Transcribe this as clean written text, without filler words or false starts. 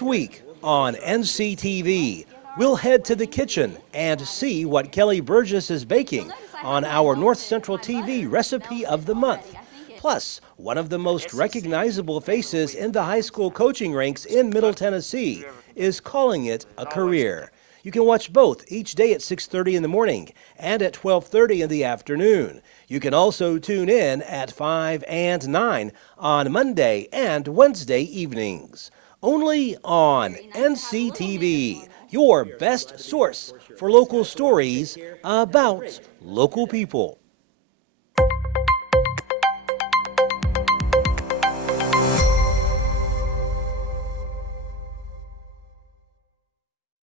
This week on NCTV, we'll head to the kitchen and see what Kelly Burgess is baking on our North Central TV Recipe of the Month. Plus, one of the most recognizable faces in the high school coaching ranks in Middle Tennessee is calling it a career. You can watch both each day at 6:30 in the morning and at 12:30 in the afternoon. You can also tune in at 5 and 9 on Monday and Wednesday evenings. Only on NCTV, your best source for local stories about local people.